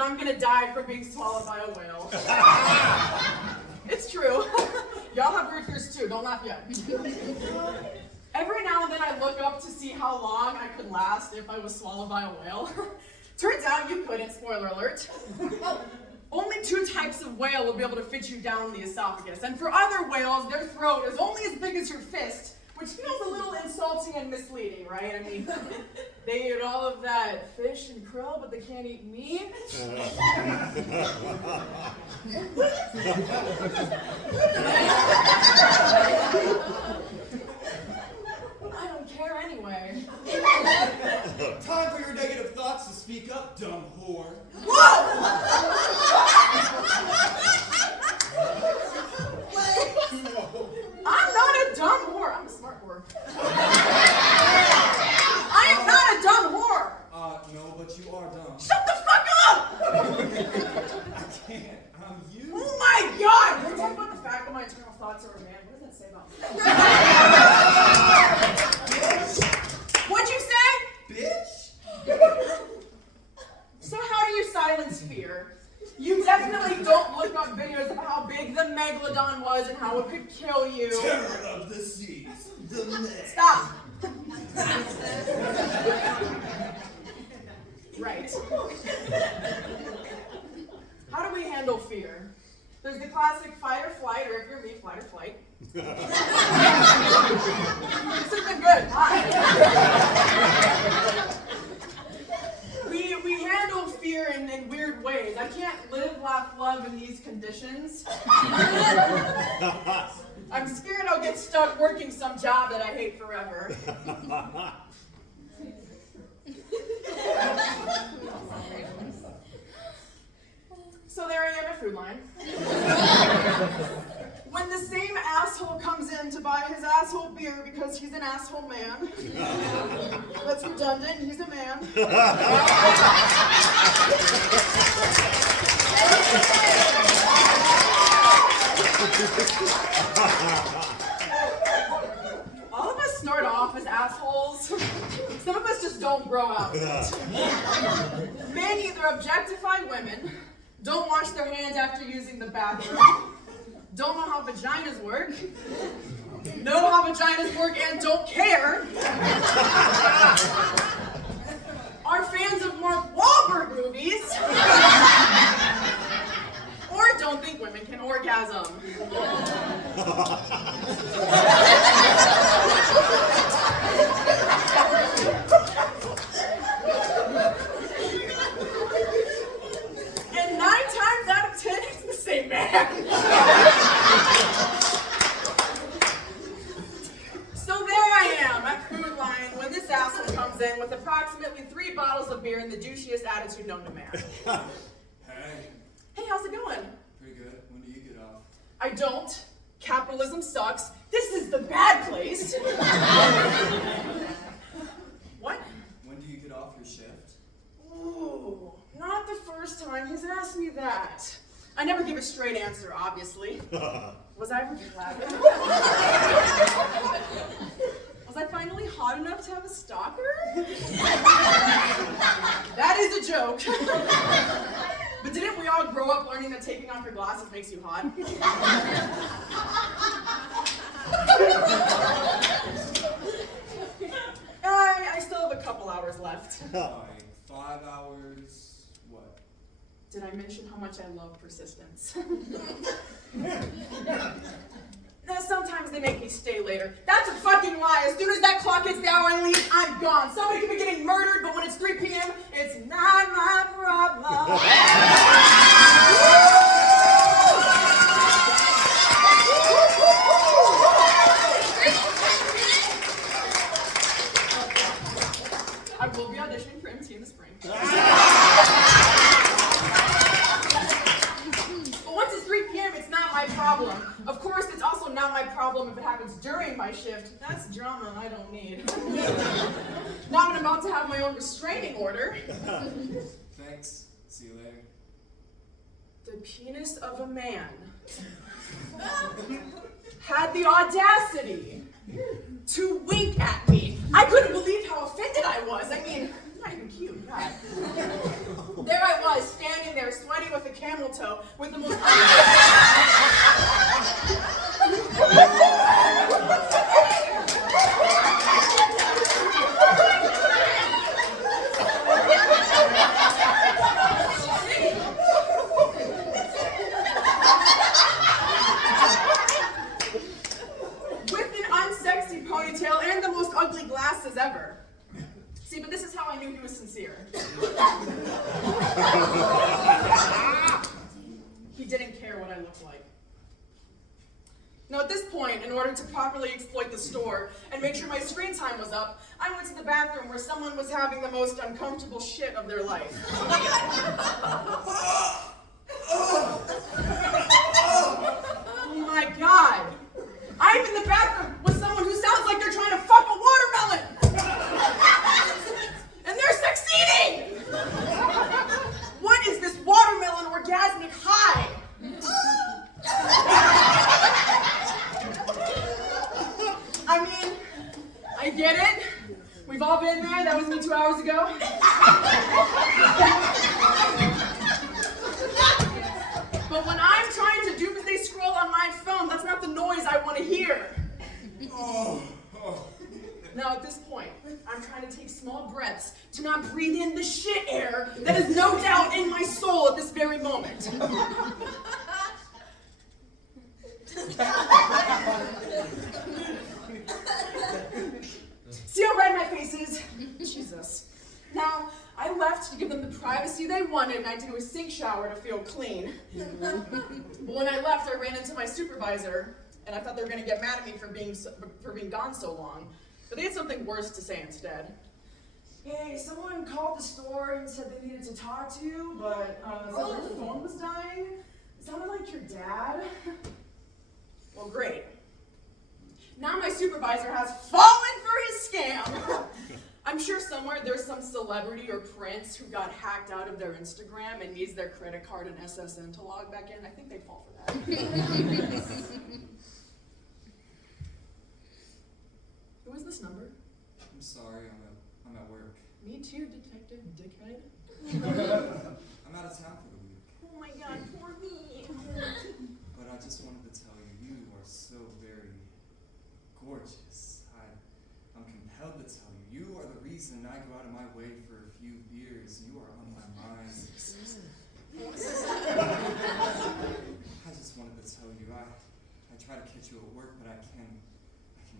that I'm gonna die from being swallowed by a whale. It's true. Y'all have weird fears too, don't laugh yet. Every now and then I look up to see how long I could last if I was swallowed by a whale. Turns out you couldn't, spoiler alert. Only 2 types of whale will be able to fit you down the esophagus. And for other whales, their throat is only as big as your fist, which feels a little insulting and misleading, right? I mean, they eat all of that fish and krill, but they can't eat me. I don't care anyway. Time for your negative thoughts to speak up, dumb whore. Whoa! I'm not a dumb whore. I'm a smart whore. I am not a dumb whore. No, but you are dumb. Shut the fuck up! I can't. I'm you. Oh my god! Can we talk about the fact that my internal thoughts are a man? What does that say about me? Bitch. What'd you say? Bitch. So how do you silence fear? You definitely don't look up videos of how big the megalodon was and how it could kill you. Terror of the seas. The Meg. Stop! Right. How do we handle fear? There's the classic fight or flight, or if you're me, flight or flight. This has been good. Hi. We handle fear in weird ways. I can't live, laugh, love in these conditions. I'm scared I'll get stuck working some job that I hate forever. So there I am at Food Line. When the same asshole comes in to buy his asshole beer because he's an asshole man. That's redundant, he's a man. All of us start off as assholes. Some of us just don't grow out of it. Men either objectify women, don't wash their hands after using the bathroom, don't know how vaginas work, know how vaginas work and don't care, are fans of Mark Wahlberg movies, or don't think women can orgasm. And 9 times out of 10, it's the same man. So there I am at Food Line when this asshole comes in with approximately 3 bottles of beer and the douchiest attitude known to man. Hey. Hey, how's it going? Pretty good. When do you get off? I don't. Capitalism sucks. This is the bad place. What? When do you get off your shift? Ooh, not the first time he's asked me that. I never give a straight answer, obviously. Was I ever clever? Was I finally hot enough to have a stalker? That is a joke. But didn't we all grow up learning that taking off your glasses makes you hot? I still have a couple hours left. Like 5 hours, what? Did I mention how much I love persistence? Now, sometimes they make me stay later. That's a fucking lie. As soon as that clock hits the hour I leave, I'm gone. Somebody could be getting murdered, but when it's 3 p.m., it's not my problem. I will be auditioning for MT in the spring. But once it's 3 p.m., it's not my problem. Of course, it's also not my problem if it happens during my shift. That's drama I don't need. Not when I'm about to have my own restraining order. Thanks. See you later. The penis of a man had the audacity to wink at me. I couldn't believe how offended I was. I mean, not even cute, God. There I was, standing there, sweating with a camel toe, with the most with an unsexy ponytail and the most ugly glasses ever. See, but this is how I knew he was sincere. He didn't care what I looked like. Now at this point, in order to properly exploit the store and make sure my screen time was up, I went to the bathroom where someone was having the most uncomfortable shit of their life. Oh my God! I'm in the bathroom with someone who sounds like they're trying to fuck a watermelon! And they're succeeding! What is this watermelon orgasmic high? I mean, I get it. We've all been there. That was me 2 hours ago. But when I'm trying to doomsday scroll on my phone, that's not the noise I want to hear. Now at this point, I'm trying to take small breaths to not breathe in the shit air that is no doubt in my soul at this very moment. See how red my face is? Jesus. Now, I left to give them the privacy they wanted, and I had to do a sink shower to feel clean. But when I left, I ran into my supervisor, and I thought they were going to get mad at me for being gone so long. But they had something worse to say instead. Hey, someone called the store and said they needed to talk to you, but their phone was dying. It sounded like your dad. Well, great. Now my supervisor has fallen for his scam. I'm sure somewhere there's some celebrity or prince who got hacked out of their Instagram and needs their credit card and SSN to log back in. I think they'd fall for that. Who is this number? I'm sorry, I'm at work. Me too, Detective Dickhead. I'm out of town for the week. Oh my God, poor me. But I just wanted to tell you, you are so very gorgeous. I'm compelled to tell you, you are the reason I go out of my way for a few beers. You are on my mind. I just wanted to tell you, I try to catch you at work, but I can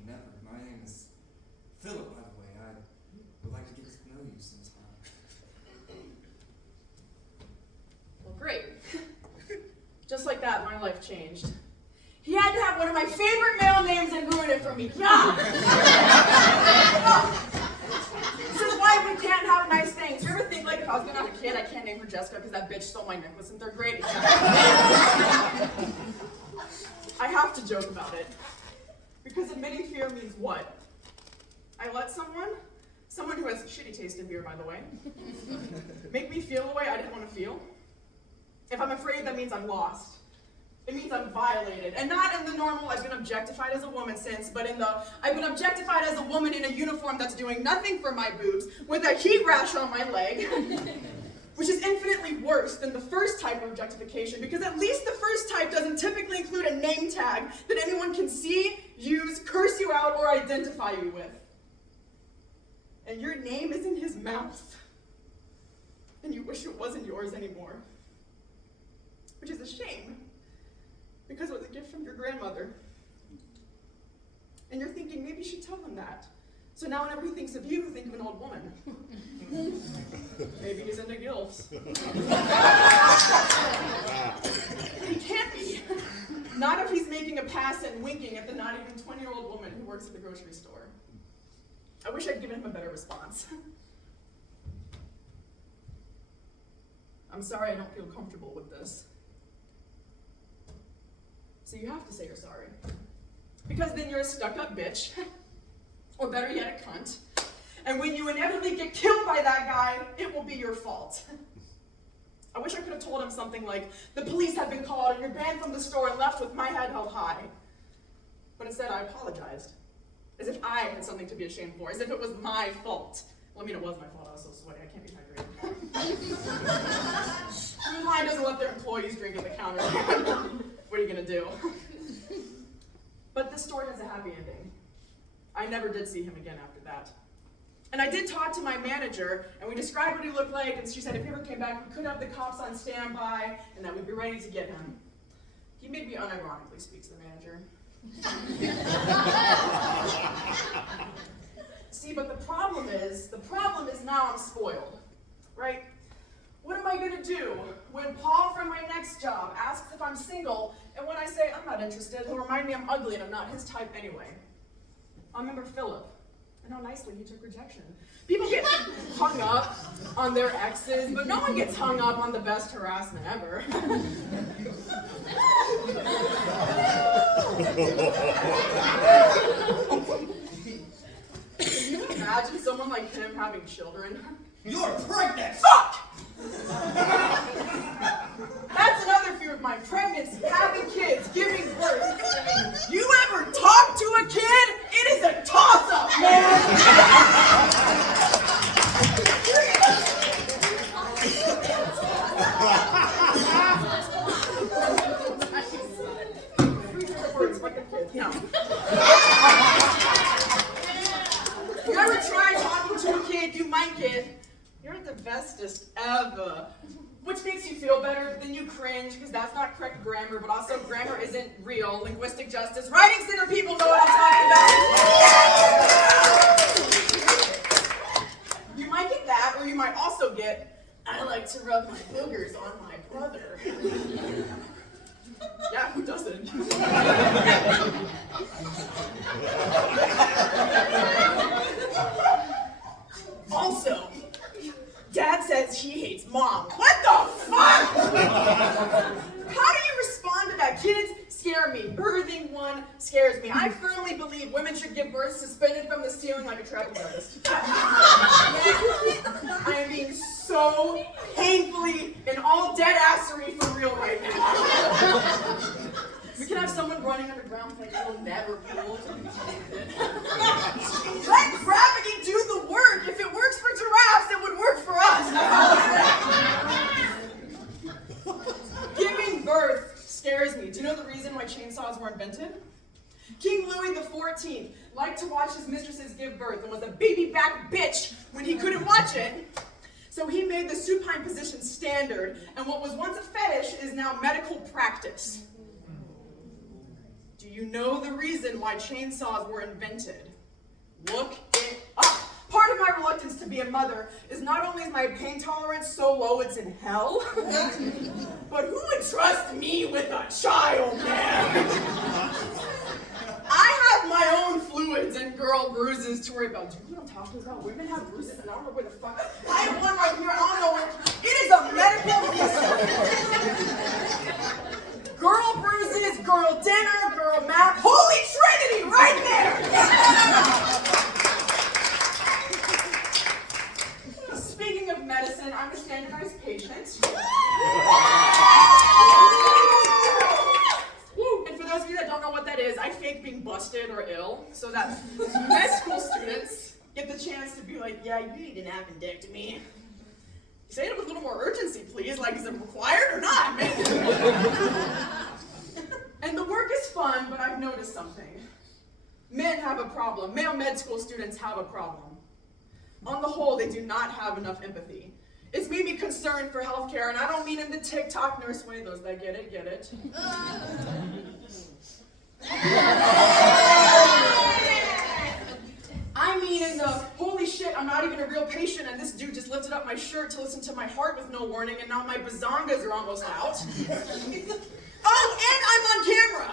never. My name is Philip, by the way. I would like to get to know you sometime. Well, great. Just like that, my life changed. He had to have one of my favorite male names and ruin it for me. Yeah! This is why we can't have nice things. You ever think, like, if I was gonna have a kid, I can't name her Jessica because that bitch stole my necklace in third grade? I have to joke about it. Because admitting fear means what? I let someone who has shitty taste in beer, by the way, make me feel the way I didn't want to feel. If I'm afraid, that means I'm lost. It means I'm violated. And not in the normal, I've been objectified as a woman since, but in the, I've been objectified as a woman in a uniform that's doing nothing for my boobs, with a heat rash on my leg, which is infinitely worse than the first type of objectification, because at least the first type doesn't typically include a name tag that anyone can see, use, curse you out, or identify you with. And your name is in his mouth. And you wish it wasn't yours anymore. Which is a shame, because it was a gift from your grandmother. And you're thinking, maybe you should tell him that. So now whenever he thinks of you, think of an old woman. Maybe he's into gilfs. He can't be. Not if he's making a pass and winking at the not even 20-year-old woman who works at the grocery store. I wish I'd given him a better response. I'm sorry I don't feel comfortable with this. So you have to say you're sorry. Because then you're a stuck-up bitch. Or better yet, a cunt. And when you inevitably get killed by that guy, it will be your fault. I wish I could have told him something like, the police have been called and you're banned from the store and left with my head held high. But instead I apologized. As if I had something to be ashamed for. As if it was my fault. Well, I mean, it was my fault. I was so sweaty. I can't be hydrated. Food Line doesn't let their employees drink at the counter. What are you going to do? But this story has a happy ending. I never did see him again after that. And I did talk to my manager, and we described what he looked like, and she said if he ever came back, we could have the cops on standby, and that we'd be ready to get him. He made me unironically speak to the manager. See, but the problem is now I'm spoiled, right? What am I gonna do when Paul from my next job asks if I'm single, and when I say I'm not interested, he'll remind me I'm ugly and I'm not his type anyway? I remember Philip, and how nicely he took rejection. People get hung up on their exes, but no one gets hung up on the best harassment ever. Can you imagine someone like him having children? You're pregnant! Fuck! That's another fear of mine. Pregnancy, having kids, giving birth. You ever talk to a kid? It is a toss-up, man! No. You ever try talking to a kid, you might get, "You're the bestest ever," which makes you feel better, but then you cringe because that's not correct grammar, but also grammar isn't real. Linguistic justice. Writing center people know what I'm talking about. You might get that, or you might also get, "I like to rub my boogers on my brother." Yeah, who doesn't? Also, Dad says he hates Mom. What the fuck? How do you respond to that? Kids scare me. Birthing one scares me. I firmly believe women should give birth suspended from the ceiling like a trapeze. I am being so painfully and all dead-assery for real right now. We can have someone running underground like it'll never pull. Let gravity do the work. If it works for giraffes, it would work for us. Giving birth scares me. Do you know the reason why chainsaws were invented? King Louis XIV liked to watch his mistresses give birth and was a baby-back bitch when he couldn't watch it. So he made the supine position standard, and what was once a fetish is now medical practice. Do you know the reason why chainsaws were invented? Look it up. Part of my reluctance to be a mother is not only is my pain tolerance so low it's in hell, but who would trust me with a child, man? I have my own fluids and girl bruises to worry about. Do you know what I'm talking about? Women have bruises and I don't know where the fuck. I have one right here, I don't know where. It is a medical research. Girl bruises, girl dinner, girl math, holy trinity right there! Speaking of medicine, I'm a standardized patient. And for those of you that don't know what that is, I fake being busted or ill so that med school students get the chance to be like, "Yeah, you need an appendectomy." Say it with a little more urgency, please. Like, is it required or not? And the work is fun, but I've noticed something. Men have a problem. Male med school students have a problem. On the whole, they do not have enough empathy. It's made me concerned for healthcare, and I don't mean in the TikTok nurse way. Those that get it, get it. I mean in the, holy shit, I'm not even a real patient, and this dude just lifted up my shirt to listen to my heart with no warning, and now my bazongas are almost out. Oh, and I'm on camera!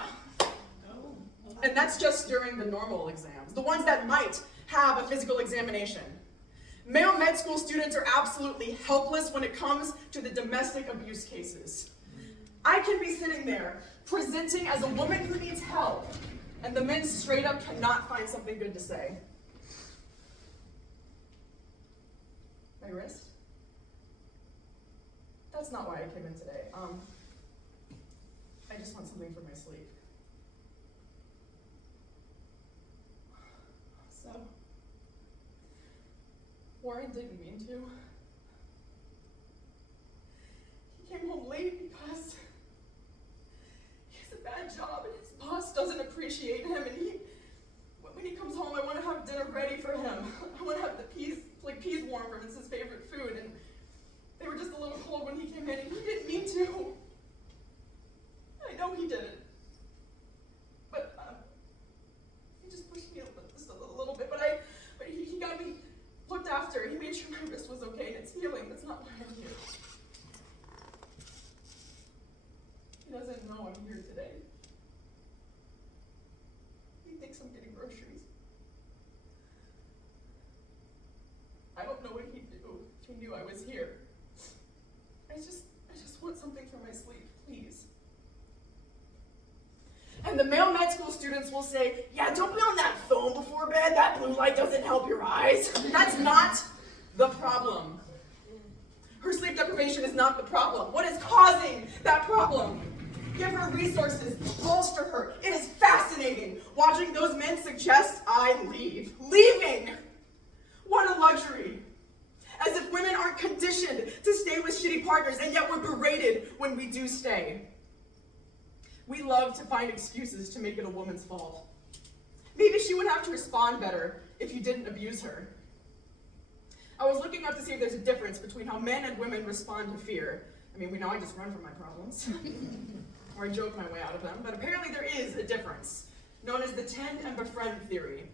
And that's just during the normal exams, the ones that might have a physical examination. Male med school students are absolutely helpless when it comes to the domestic abuse cases. I can be sitting there, presenting as a woman who needs help, and the men straight up cannot find something good to say. My wrist? That's not why I came in today. I just want something for my sleep. So, Warren didn't mean to. He came home late because he has a bad job and his boss doesn't appreciate him, and when he comes home, I want to have dinner ready for him. I want to have the peas warm for him. It's his favorite food, and they were just a little cold when he came in, and he didn't mean to. I know he didn't. But he just pushed me just a little bit, but he got me looked after. He made sure my wrist was okay and it's healing. That's not why I'm here. He doesn't know I'm here today. He thinks I'm getting groceries. I don't know what he'd do if he knew I was here. I just want something for my sleep, please. And the male med school students will say, yeah, don't be on that phone before bed. That blue light doesn't help your eyes. That's not the problem. Her sleep deprivation is not the problem. What is causing that problem? Give her resources, bolster her. It is fascinating watching those men suggest I leave. Leaving! What a luxury. As if women aren't conditioned to stay with shitty partners, and yet we're berated when we do stay. We love to find excuses to make it a woman's fault. Maybe she would have to respond better if you didn't abuse her. I was looking up to see if there's a difference between how men and women respond to fear. I mean, we know I just run from my problems, or I joke my way out of them, but apparently there is a difference, known as the tend and befriend theory.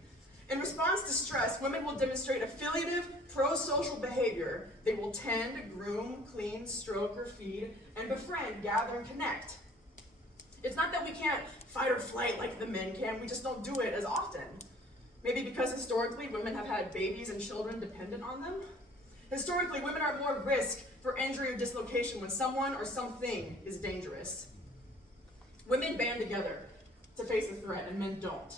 In response to stress, women will demonstrate affiliative, pro-social behavior. They will tend, groom, clean, stroke, or feed, and befriend, gather, and connect. It's not that we can't fight or flight like the men can, we just don't do it as often. Maybe because historically women have had babies and children dependent on them. Historically, women are more at risk for injury or dislocation when someone or something is dangerous. Women band together to face a threat, and men don't.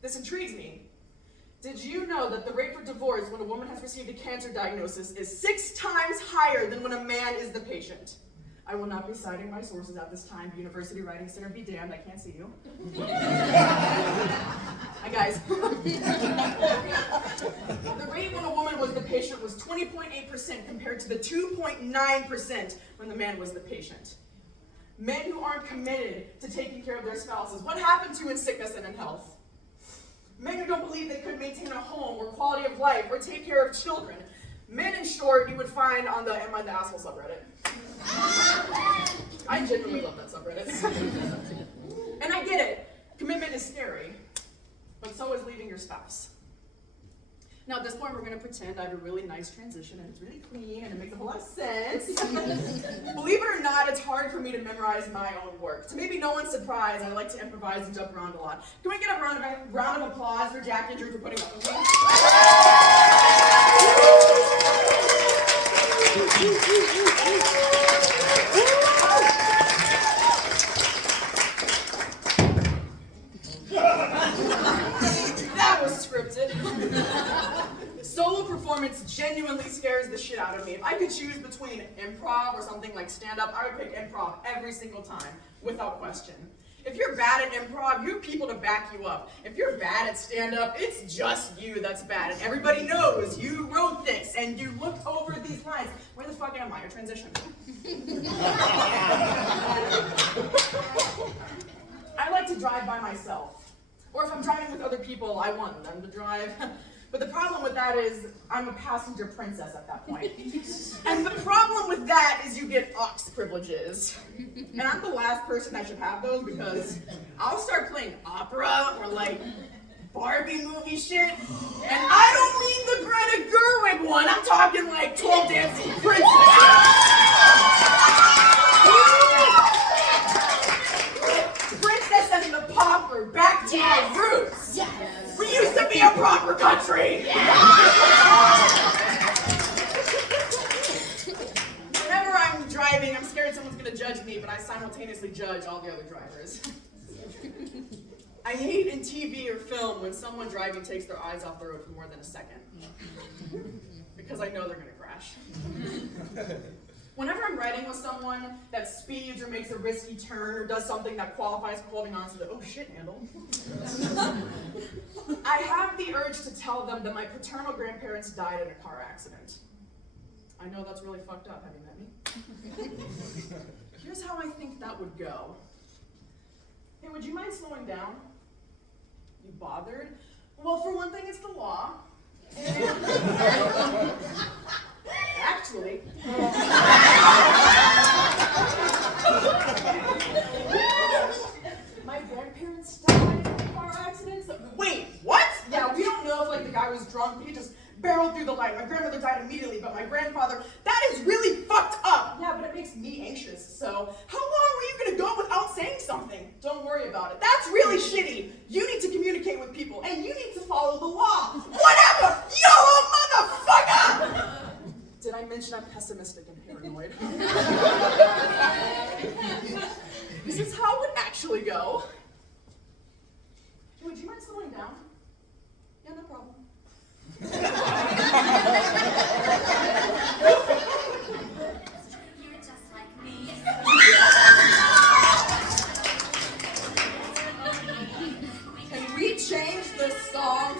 This intrigues me. Did you know that the rate for divorce when a woman has received a cancer diagnosis is 6 times higher than when a man is the patient? I will not be citing my sources at this time. University Writing Center, be damned, I can't see you. Hi, guys. The rate when a woman was the patient was 20.8% compared to the 2.9% when the man was the patient. Men who aren't committed to taking care of their spouses, what happened to in sickness and in health? Men who don't believe they could maintain a home or quality of life or take care of children. Men, in short, you would find on the Am I the Asshole subreddit. I genuinely love that subreddit. And I get it. Commitment is scary, but so is leaving your spouse. Now, at this point, we're going to pretend I have a really nice transition, and it's really clean, and it makes a whole lot of sense. Believe it or not, it's hard for me to memorize my own work. To maybe no one's surprise, I like to improvise and jump around a lot. Can we get a round of applause for Jack and Drew for putting up with me? That was scripted. Solo performance genuinely scares the shit out of me. If I could choose between improv or something like stand-up, I would pick improv every single time, without question. If you're bad at improv, you have people to back you up. If you're bad at stand-up, it's just you that's bad, and everybody knows you wrote this, and you looked over these lines. Where the fuck am I? A transition. I like to drive by myself. Or if I'm driving with other people, I want them to drive. But the problem with that is I'm a passenger princess at that point. And the problem with that is you get aux privileges. And I'm the last person that should have those because I'll start playing opera or like Barbie movie shit. And I don't mean the Greta Gerwig one. I'm talking like 12 Dancing Princesses. Princess and the Pauper, back to my roots. Yes. We used to be a proper country. Whenever I'm driving, I'm scared someone's gonna judge me, but I simultaneously judge all the other drivers. I hate in TV or film when someone driving takes their eyes off the road for more than a second. Because I know they're gonna crash. Whenever I'm riding with someone that speeds or makes a risky turn or does something that qualifies for holding on to the oh shit handle, I have the urge to tell them that my paternal grandparents died in a car accident. I know that's really fucked up, have you met me? Here's how I think that would go. Hey, would you mind slowing down? You bothered? Well, for one thing, it's the law. Actually, my grandparents died in a car accident. Wait, what? Yeah, we don't know if like the guy was drunk, but he just barreled through the light. My grandmother died immediately, but my grandfather, that is really fucked up. Yeah, but it makes me anxious. So how long were you gonna go without saying something? Don't worry about it. That's really shitty. You need to communicate with people, and you need to follow the law. Whatever, YOLO motherfucker! Did I mention I'm pessimistic and paranoid? This is how it would actually go. Hey, would you mind slowing down? Yeah, no problem. You're just like me. Can we change the song?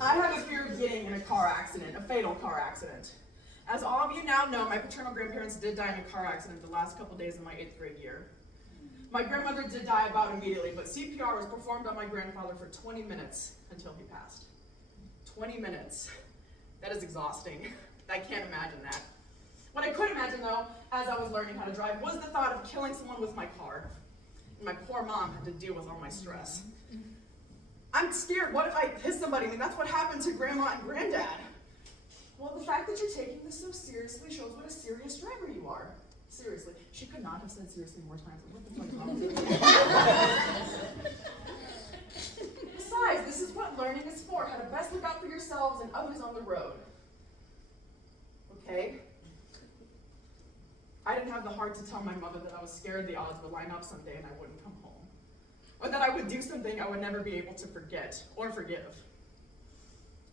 I have a fear of getting in a car accident, a fatal car accident. As all of you now know, my paternal grandparents did die in a car accident the last couple days of my 8th grade year. My grandmother did die about immediately, but CPR was performed on my grandfather for 20 minutes until he passed. 20 minutes. That is exhausting. I can't imagine that. What I could imagine, though, as I was learning how to drive, was the thought of killing someone with my car. And my poor mom had to deal with all my stress. I'm scared. What if I hit somebody? I mean, that's what happened to Grandma and Granddad. Well, the fact that you're taking this so seriously shows what a serious driver you are. Seriously. She could not have said seriously more times. What the fuck is wrong with you? Besides, this is what learning is for. How to best look out for yourselves and others on the road. Okay? I didn't have the heart to tell my mother that I was scared the odds would line up someday and I wouldn't come home. Or that I would do something I would never be able to forget or forgive.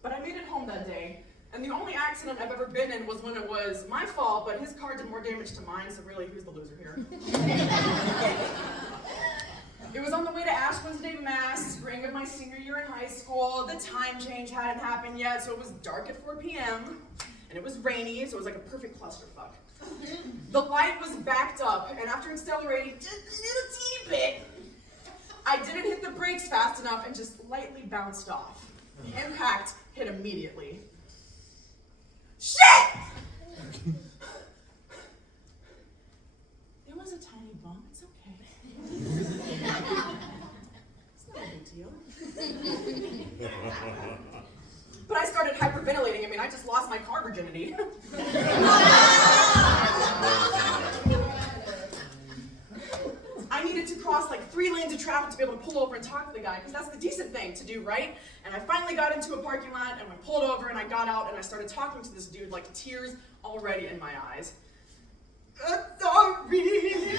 But I made it home that day, and the only accident I've ever been in was when it was my fault, but his car did more damage to mine, so really, who's the loser here? It was on the way to Ash Wednesday Mass, spring of my senior year in high school. The time change hadn't happened yet, so it was dark at 4 p.m., and it was rainy, so it was like a perfect clusterfuck. The light was backed up, and after accelerating just a little teeny bit, I didn't hit the brakes fast enough and just lightly bounced off. The impact hit immediately. Shit! It was a tiny bump, it's okay. It's not a big deal. But I started hyperventilating. I mean, I just lost my car virginity. I needed to cross like 3 lanes of traffic to be able to pull over and talk to the guy, because that's the decent thing to do, right? And I finally got into a parking lot, and I pulled over, and I got out, and I started talking to this dude, like tears already in my eyes. Sorry,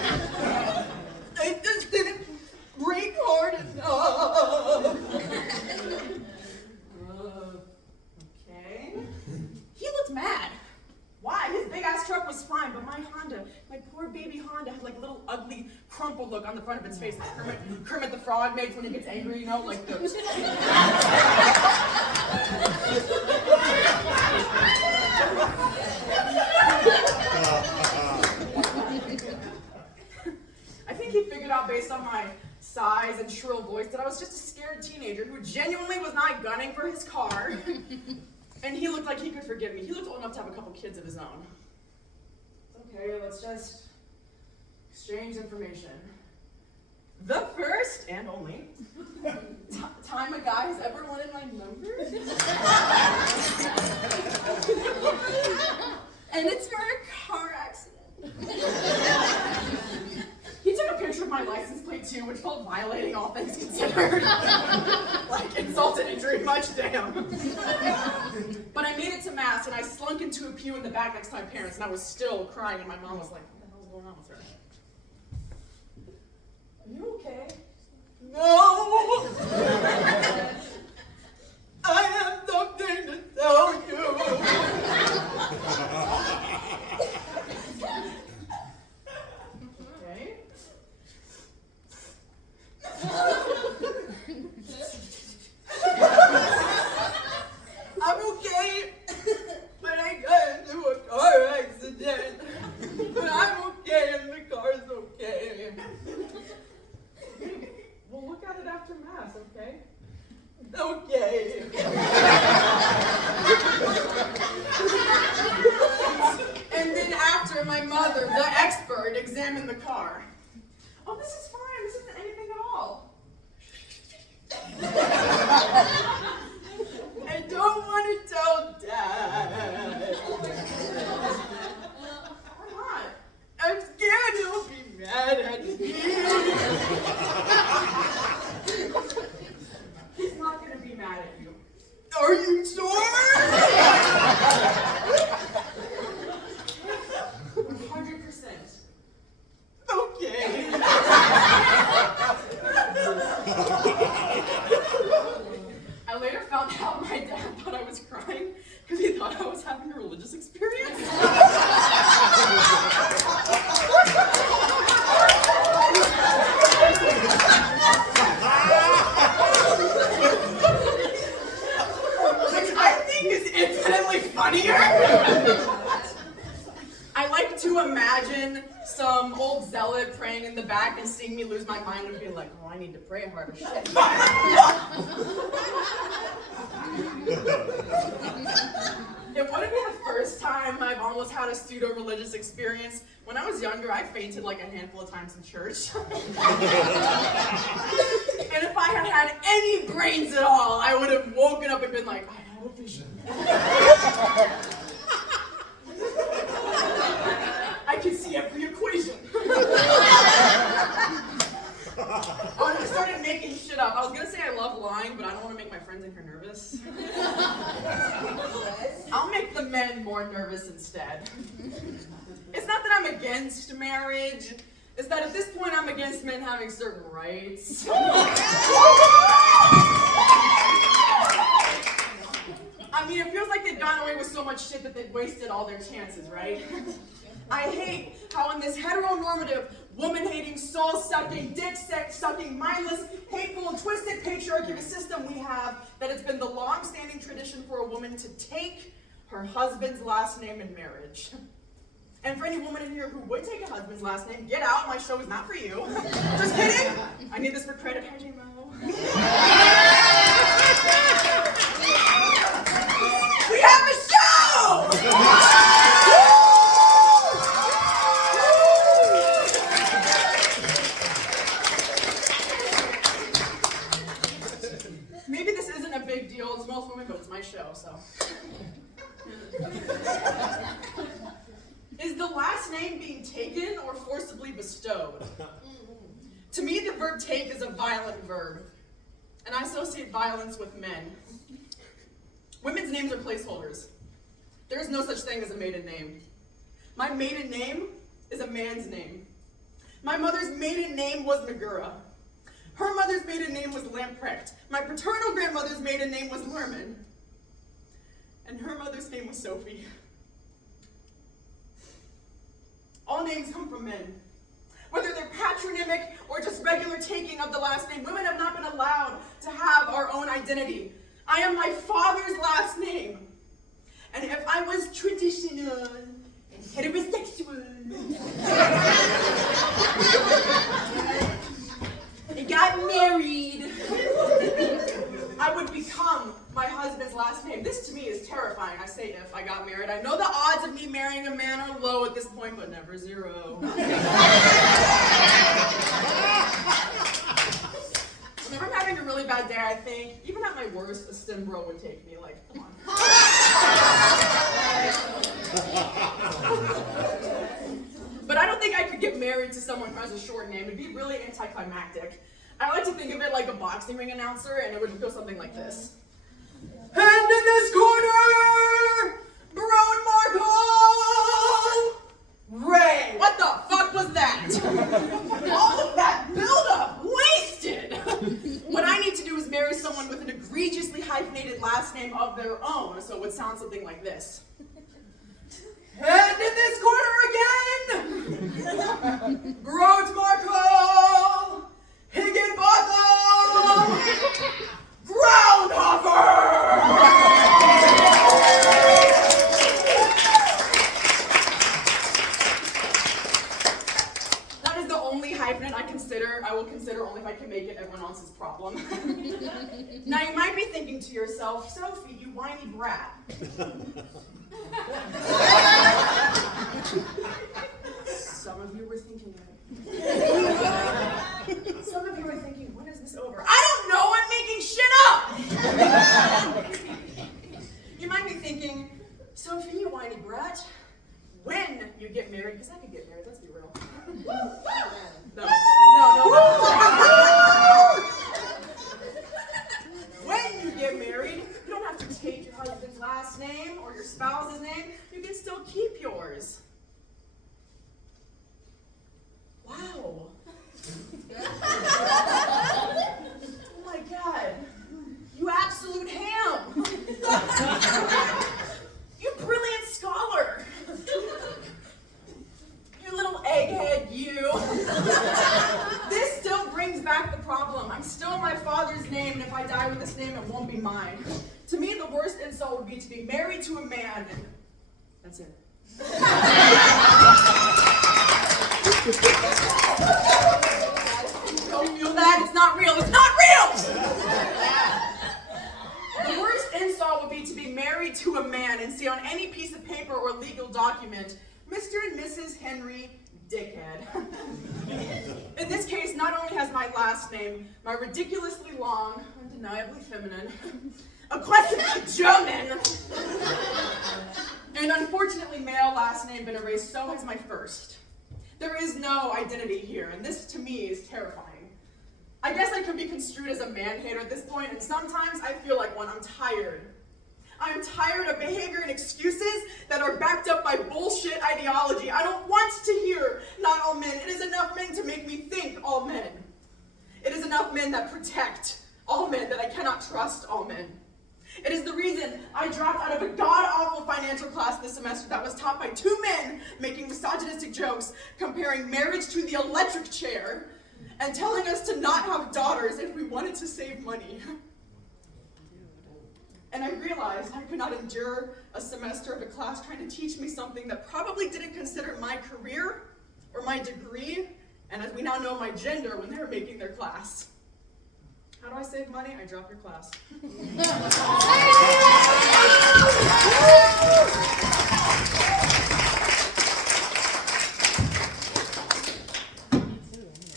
I just didn't brake hard enough. Okay. He looked mad. Why? His big ass truck was fine, but my Honda, my poor baby Honda, had like a little ugly, crumpled look on the front of its face, like Kermit the Frog makes when he gets angry, you know, like those. I think he figured out based on my size and shrill voice that I was just a scared teenager who genuinely was not gunning for his car. And he looked like he could forgive me. He looked old enough to have a couple kids of his own. Okay, let's just exchange information. The first and only time a guy has ever wanted my number. And it's for a car accident. He took a picture of my license plate too, which felt violating all things considered. Like insult to injury, much damn. But I made it to Mass, and I slunk into a pew in the back next to my parents, and I was still crying, and my mom was like, what the hell's going on with her? We'll look at it after Mass, okay? Okay. And then after my mother, the expert, examined the car. Oh, this is fine. This isn't anything at all. I don't want to tell Dad. Why not? I'm scared he'll be mad at me. He's not going to be mad at you. Are you sure? 100%. Okay. I later found out my dad thought I was crying because he thought I was having a religious experience. Which I think is infinitely funnier. I like to imagine some old zealot praying in the back and seeing me lose my mind and being like, oh, I need to pray harder. Shit. It wouldn't be the first time I've almost had a pseudo-religious experience. When I was younger, I fainted like a handful of times in church. And if I had had any brains at all, I would have woken up and been like, I had a vision. I can see every equation. Oh, and I started making shit up. I was gonna say I love lying, but I don't want to make my friends in here nervous. I'll make the men more nervous instead. It's not that I'm against marriage. It's that at this point I'm against men having certain rights. I mean, it feels like they've gotten away with so much shit that they've wasted all their chances, right? I hate how in this heteronormative, woman-hating, soul-sucking, dick-sucking, mindless, hateful, and twisted patriarchy system we have, that it's been the long-standing tradition for a woman to take her husband's last name in marriage. And for any woman in here who would take a husband's last name, get out, my show is not for you. Just kidding. I need this for credit. Hi, J-Mo. We have a show! Maybe this isn't a big deal to most women, but it's my show, so. Is the last name being taken or forcibly bestowed? To me, the verb take is a violent verb, and I associate violence with men. Women's names are placeholders. There is no such thing as a maiden name. My maiden name is a man's name. My mother's maiden name was Megura. Her mother's maiden name was Lamprecht. My paternal grandmother's maiden name was Lerman. And her mother's name was Sophie. All names come from men. Whether they're patronymic or just regular taking of the last name, women have not been allowed to have our own identity. I am my father's last name. And if I was traditional and heterosexual and got married, I would become my husband's last name. This to me is terrifying. I say if I got married. I know the odds of me marrying a man are low at this point, but never zero. Whenever I'm having a really bad day, I think, even at my worst, a stem bro would take me. Like, come on. But I don't think I could get married to someone who has a short name. It'd be really anticlimactic. I like to think of it like a boxing ring announcer, and it would go something like this. And in this corner, Brotemarkle! Ray! What the fuck was that? All of that buildup, wasted! What I need to do is marry someone with an egregiously hyphenated last name of their own, so it would sound something like this. And in this corner again, Brotemarkle! Higginbotham! Groundhopper! That is the only only hyphenate I will consider only if I can make it everyone else's problem. Now you might be thinking to yourself, Sophie, you whiny brat. Some of you were thinking it. Some of you are thinking, when is this over? I don't know, I'm making shit up! You might be thinking, Sophie, you whiny brat, when you get married, because I could get married, let's be real. No. When you get married, you don't have to take your husband's last name or your spouse's name, you can still keep yours. Wow. Oh my God. You absolute ham. You brilliant scholar. You little egghead, you. This still brings back the problem. I'm still my father's name, and if I die with this name, it won't be mine. To me, the worst insult would be to be married to a man. That's it. Don't feel that. It's not real. It's not real! The worst insult would be to be married to a man and see on any piece of paper or legal document, Mr. and Mrs. Henry Dickhead. In this case, not only has my last name, my ridiculously long, undeniably feminine, aggressively German, and unfortunately male last name been erased, so has my first. There is no identity here, and this to me is terrifying. I guess I could be construed as a man-hater at this point, and sometimes I feel like one. I'm tired. I'm tired of behavior and excuses that are backed up by bullshit ideology. I don't want to hear not all men. It is enough men to make me think all men. It is enough men that protect all men, that I cannot trust all men. It is the reason I dropped out of a god-awful financial class this semester that was taught by two men making misogynistic jokes, comparing marriage to the electric chair, and telling us to not have daughters if we wanted to save money. And I realized I could not endure a semester of a class trying to teach me something that probably didn't consider my career or my degree, and as we now know, my gender when they were making their class. How do I save money? I drop your class.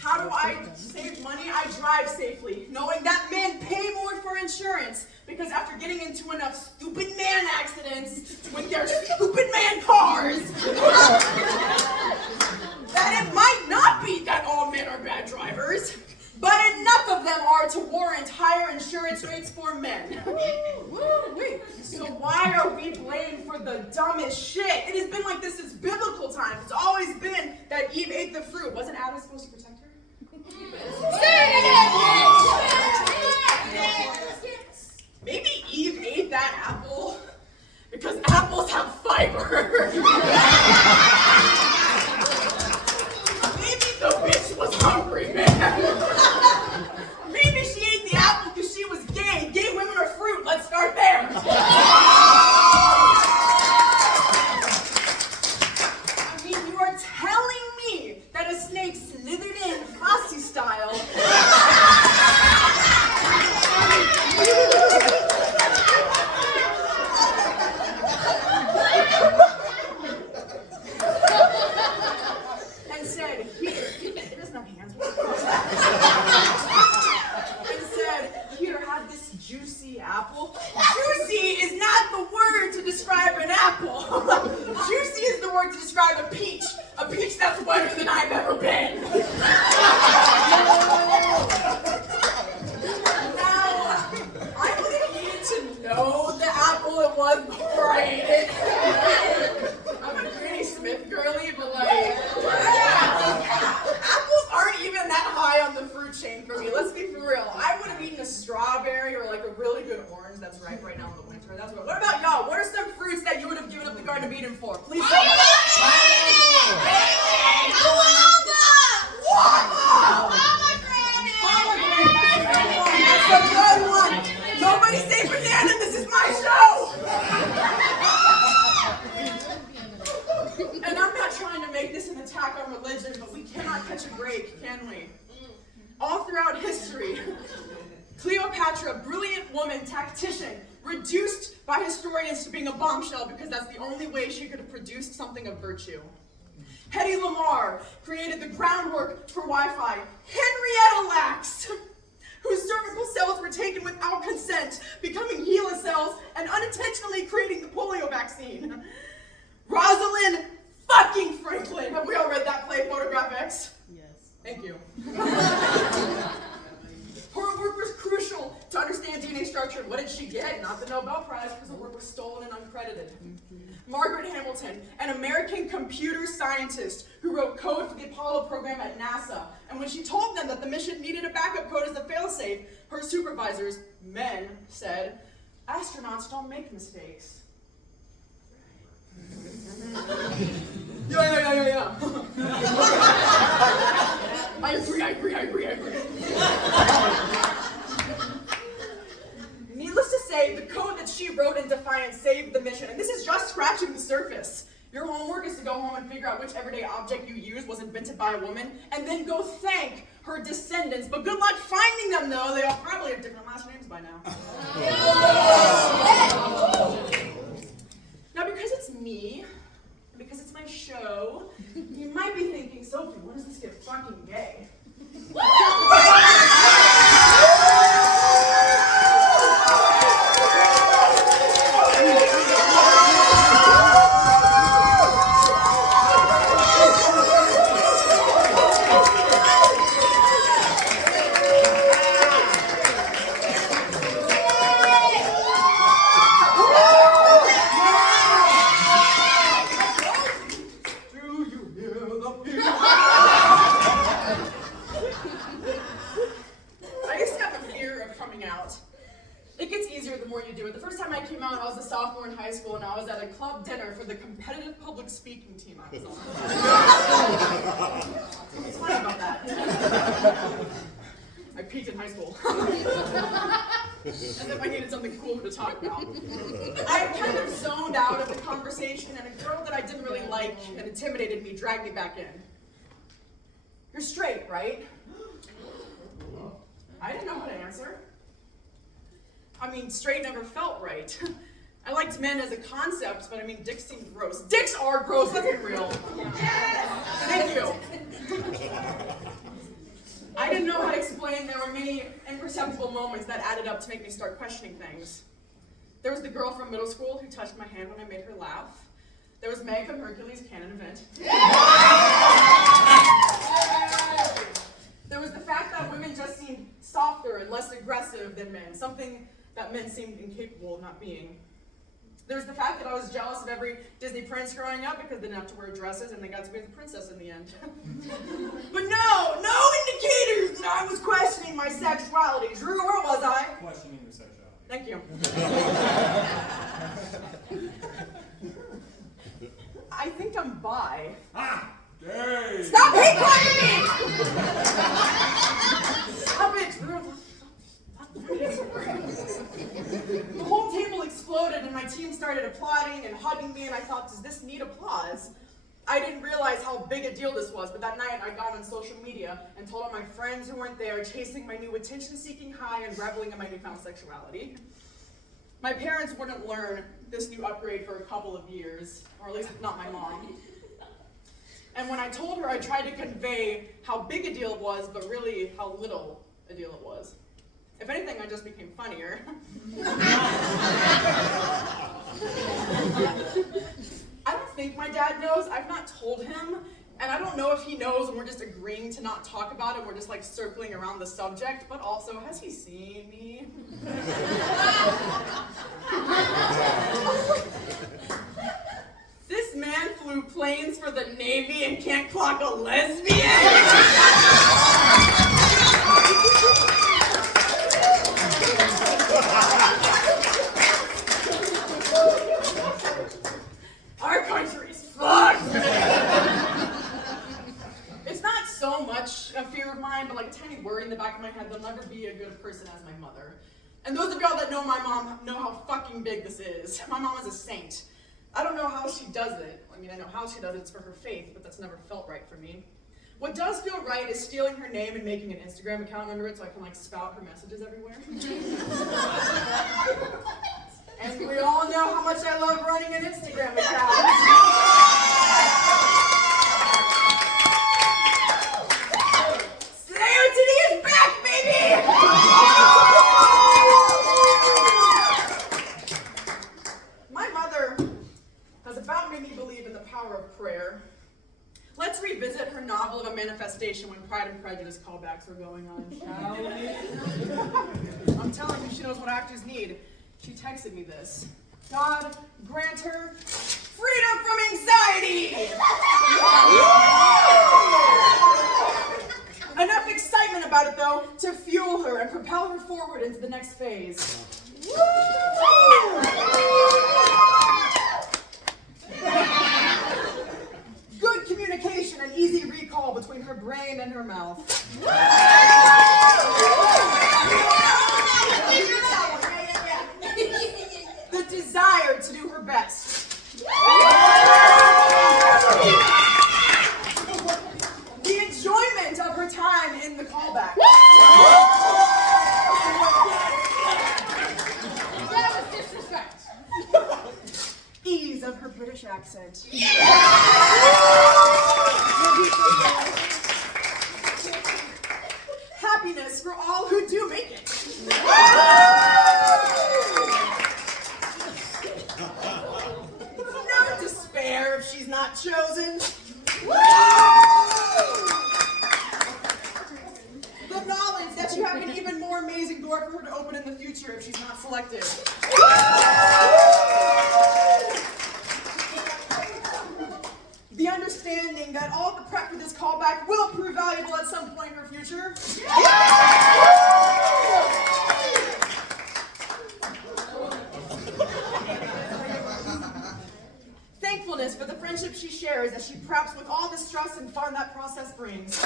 How do I save money? I drive safely, knowing that men pay more for insurance, because after getting into enough stupid man accidents with their stupid man cars, that it might not be that all men are bad drivers, but enough of them are to warrant higher insurance rates for men. So why are we blamed for the dumbest shit? It has been like this since biblical times. It's always been that Eve ate the fruit. Wasn't Adam supposed to protect her? Maybe Eve ate that apple because apples have fiber. Maybe the bitch was hungry, man. Maybe she ate the apple because she was gay. Gay women are fruit. Let's start there. I mean, you are telling me that a snake slithered in Frosty style. And said, here, it doesn't have hands. And said, here, have this juicy apple. Juicy is not the word to describe an apple. Juicy is the word to describe a peach that's wetter than I've ever been. Now, I would have needed to know the apple it was before I ate it. I'm a Granny Smith girly, but like, apples aren't even that high on the fruit chain for me. Let's be for real. I would have eaten a strawberry or like a really good orange that's ripe right now in the winter. That's what about y'all? What are some fruits that you would have given up the Garden of Eden for? Please tell me. That's a good one. Nobody say banana. This is my show. And I'm not trying to make this an attack on religion, but we cannot catch a break can we? All throughout history, Cleopatra, brilliant woman, tactician, reduced by historians to being a bombshell because that's the only way she could have produced something of virtue. Hedy Lamarr created the groundwork for Wi-Fi. Henrietta Lacks, whose cervical cells were taken without consent, becoming HeLa cells and unintentionally creating the polio vaccine. Rosalind fucking Franklin. Have we all read that play, Photograph X? Yes. Thank you. Her work was crucial to understand DNA structure. What did she get? Not the Nobel Prize, because her work was stolen and uncredited. Margaret Hamilton, an American computer scientist who wrote code for the Apollo program at NASA. And when she told them that the mission needed a backup code as a failsafe, her supervisors, men, said, astronauts don't make mistakes. Yeah. I agree. Needless to say, the code that she wrote in defiance saved the mission, and this is just scratching the surface. Your homework is to go home and figure out which everyday object you use was invented by a woman, and then go thank her descendants. But good luck finding them, though. They all probably have different last names by now. Now, because it's me, and because it's my show, you might be thinking, Sophie, when does this get fucking gay? For the competitive public speaking team I was on. What's funny about that? I peaked in high school. As if I needed something cool to talk about. I kind of zoned out of the conversation, and a girl that I didn't really like and intimidated me dragged me back in. You're straight, right? I didn't know how to answer. I mean, straight never felt right. I liked men as a concept, but I mean, dicks seemed gross. Dicks are gross, let's be real. Thank you. I didn't know how to explain there were many imperceptible moments that added up to make me start questioning things. There was the girl from middle school who touched my hand when I made her laugh. There was Meg from Hercules Canon Event. There was the fact that women just seemed softer and less aggressive than men, something that men seemed incapable of not being. There's the fact that I was jealous of every Disney prince growing up because they didn't have to wear dresses and they got to be the princess in the end. But no indicators that I was questioning my sexuality. Drew, where was I? Questioning your sexuality. Thank you. I think I'm bi. Gay! Stop hate climbing me! Stop it, Drew. The whole table exploded and my team started applauding and hugging me, and I thought, does this need applause? I didn't realize how big a deal this was, but that night I got on social media and told all my friends who weren't there, chasing my new attention-seeking high and reveling in my newfound sexuality. My parents wouldn't learn this new upgrade for a couple of years, or at least not my mom. And when I told her, I tried to convey how big a deal it was, but really how little a deal it was. If anything, I just became funnier. I don't think my dad knows. I've not told him. And I don't know if he knows and we're just agreeing to not talk about it. We're just like circling around the subject. But also, has he seen me? This man flew planes for the Navy and can't clock a lesbian? Our country's fucked. It's not so much a fear of mine, but like a tiny worry in the back of my head, they'll never be a good person as my mother. And those of y'all that know my mom know how fucking big this is. My mom is a saint. I don't know how she does it. I mean, I know how she does it, it's for her faith, but that's never felt right for me. What does feel right is stealing her name and making an Instagram account under it so I can like spout her messages everywhere. And we all know how much I love running an Instagram account. Today is back, baby! My mother has about made me believe in the power of prayer. Let's revisit her novel of a manifestation when Pride and Prejudice callbacks were going on, shall we? I'm telling you, she knows what actors need. She texted me this. God grant her freedom from anxiety! Enough excitement about it, though, to fuel her and propel her forward into the next phase. Good communication and easy recall between her brain and her mouth. The desire to do her best. The enjoyment of her time in the callback. That was disrespect. Ease of her British accent. Happiness for all who do make it. No despair if she's not chosen. The knowledge that you have an even more amazing door for her to open in the future if she's not selected. The understanding that all the prep for this callback will prove valuable at some point in her future. Thankfulness for the friendship she shares as she preps with all the stress and fun that process brings.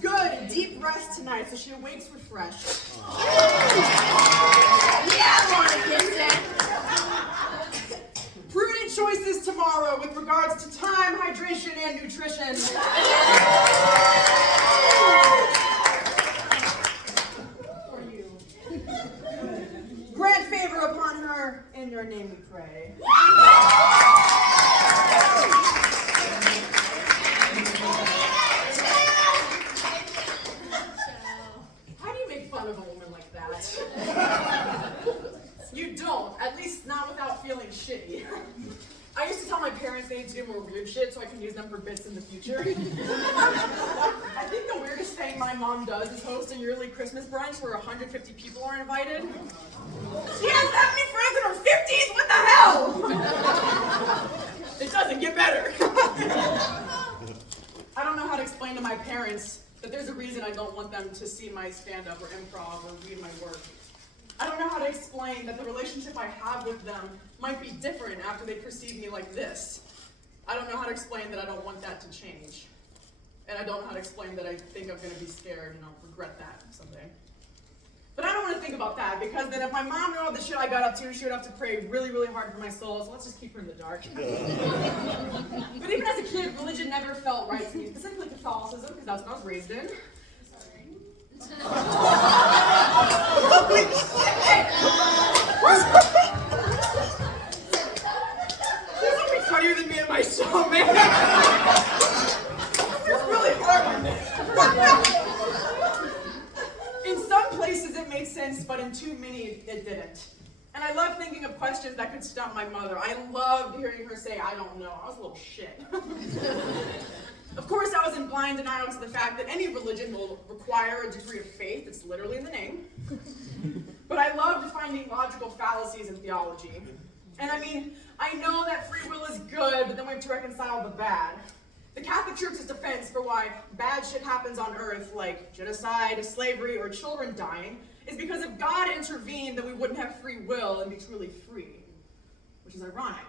Good, deep rest tonight so she awakes refreshed. Yeah, Monica said. Prudent choices tomorrow with regards to time, hydration, and nutrition. For you. Grant favor upon her, in your name we pray. How do you make fun of a woman like that? You don't, at least not without feeling shitty. I used to tell my parents they need to do more weird shit so I can use them for bits in the future. I think the weirdest thing my mom does is host a yearly Christmas brunch where 150 people are invited. She has that many friends in her 50s? What the hell? It doesn't get better. I don't know how to explain to my parents that there's a reason I don't want them to see my stand-up or improv or read my work. I don't know how to explain that the relationship I have with them might be different after they perceive me like this. I don't know how to explain that I don't want that to change. And I don't know how to explain that I think I'm going to be scared and I'll regret that someday. But I don't want to think about that because then if my mom knew all the shit I got up to, she would have to pray really, really hard for my soul, so let's just keep her in the dark. But even as a kid, religion never felt right to me, specifically Catholicism, because that's what I was raised in. Holy shit! This would be funnier than me at my show, man. It's really hard on me. In some places it made sense, but in too many it didn't. And I love thinking of questions that could stump my mother. I loved hearing her say, I don't know. I was a little shit. Of course, I was in blind denial to the fact that any religion will require a degree of faith. It's literally in the name. But I loved finding logical fallacies in theology. And I mean, I know that free will is good, but then we have to reconcile the bad. The Catholic Church's defense for why bad shit happens on earth, like genocide, slavery, or children dying, is because if God intervened, then we wouldn't have free will and be truly free. Which is ironic.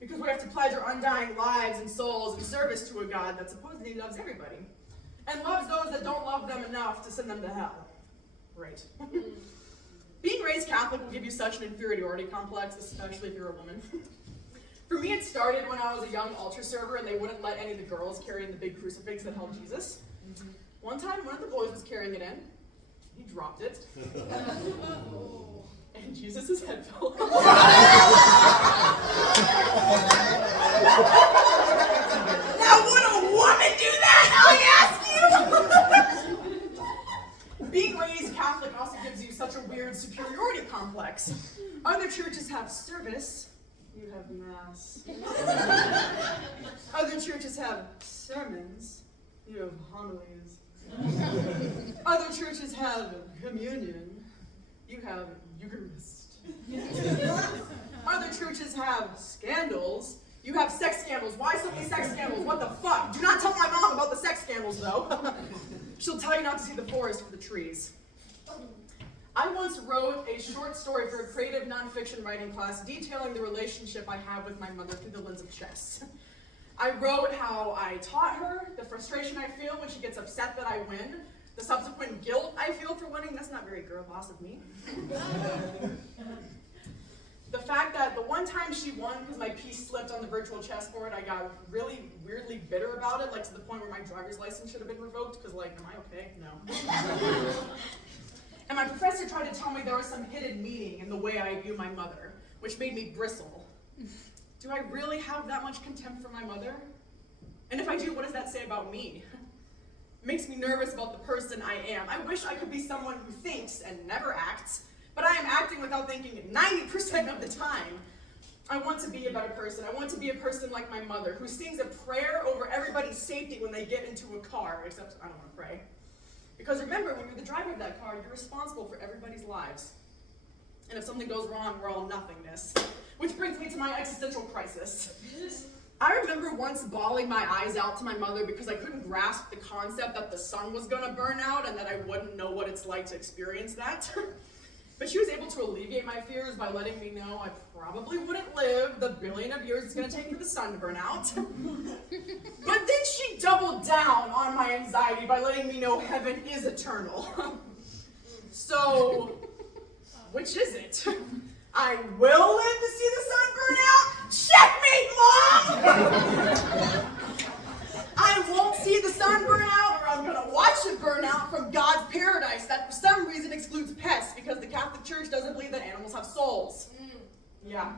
Because we have to pledge our undying lives and souls in service to a God that supposedly loves everybody. And loves those that don't love them enough to send them to hell. Right. Being raised Catholic will give you such an inferiority complex, especially if you're a woman. For me, it started when I was a young altar server and they wouldn't let any of the girls carry in the big crucifix that held Jesus. One time, one of the boys was carrying it in. He dropped it. And Jesus' head fell off. Now, would a woman do that? I ask you? Being raised Catholic also gives you such a weird superiority complex. Other churches have service. You have mass. Other churches have sermons. You have homilies. Other churches have communion. You have Eucharist. Other churches have scandals. You have sex scandals. Why so many sex scandals? What the fuck? Do not tell my mom about the sex scandals, though. She'll tell you not to see the forest for the trees. I once wrote a short story for a creative nonfiction writing class detailing the relationship I have with my mother through the lens of chess. I wrote how I taught her, the frustration I feel when she gets upset that I win, the subsequent guilt I feel for winning. That's not very girl boss of me. The fact that the one time she won because my piece slipped on the virtual chessboard, I got really weirdly bitter about it, like to the point where my driver's license should have been revoked, because like, am I okay? No. And my professor tried to tell me there was some hidden meaning in the way I view my mother, which made me bristle. Do I really have that much contempt for my mother? And if I do, what does that say about me? It makes me nervous about the person I am. I wish I could be someone who thinks and never acts, but I am acting without thinking 90% of the time. I want to be a better person. I want to be a person like my mother, who sings a prayer over everybody's safety when they get into a car, except I don't want to pray. Because remember, when you're the driver of that car, you're responsible for everybody's lives. And if something goes wrong, we're all nothingness. Which brings me to my existential crisis. I remember once bawling my eyes out to my mother because I couldn't grasp the concept that the sun was going to burn out and that I wouldn't know what it's like to experience that. But she was able to alleviate my fears by letting me know I probably wouldn't live the billion of years it's going to take for the sun to burn out. But then she doubled down on my anxiety by letting me know heaven is eternal. So, which is it? I will live to see the sun burn out? Checkmate, Mom! I won't see the sun burn out, or I'm going to watch it burn out from God's paradise that for some reason excludes pests because the Catholic Church doesn't believe that animals have souls. Yeah.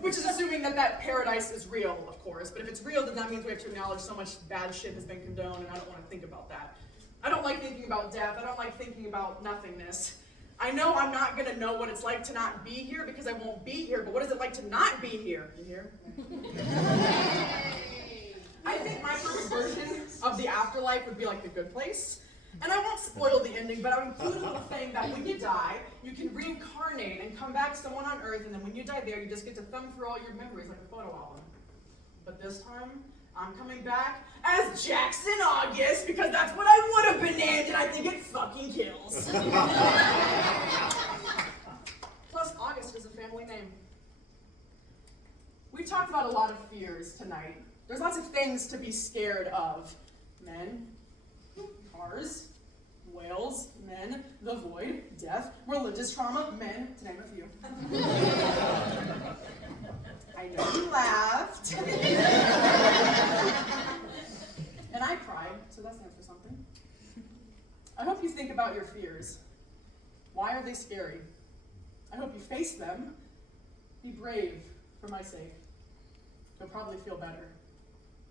Which is assuming that that paradise is real, of course. But if it's real, then that means we have to acknowledge so much bad shit has been condoned, and I don't want to think about that. I don't like thinking about death. I don't like thinking about nothingness. I know I'm not going to know what it's like to not be here because I won't be here, but what is it like to not be here? You hear? I think my first version of the afterlife would be like the good place. And I won't spoil the ending, but I would include a little thing that when you die, you can reincarnate and come back someone on Earth, and then when you die there, you just get to thumb through all your memories like a photo album. But this time, I'm coming back as Jackson August, because that's what I would have been named, and I think it fucking kills. Plus, August is a family name. We talked about a lot of fears tonight. There's lots of things to be scared of. Men, cars, whales, men, the void, death, religious trauma, men, to name a few. I know you laughed. And I cried, so that stands for something. I hope you think about your fears. Why are they scary? I hope you face them. Be brave for my sake. You'll probably feel better.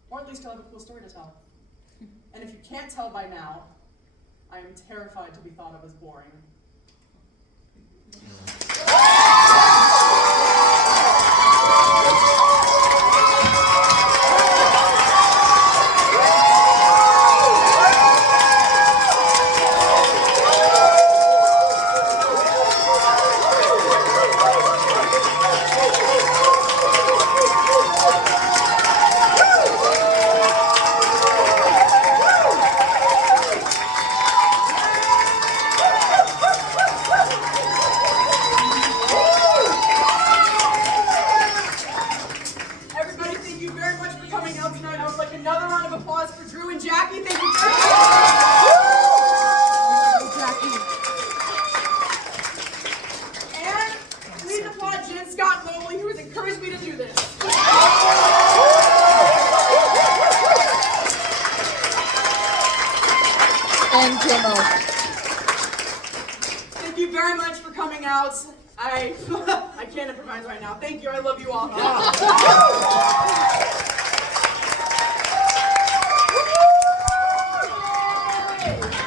Or at least you'll have a cool story to tell. And if you can't tell by now, I am terrified to be thought of as boring. to do this. And Jimmo. Thank you very much for coming out. I can't improvise right now. Thank you. I love you all. Yay!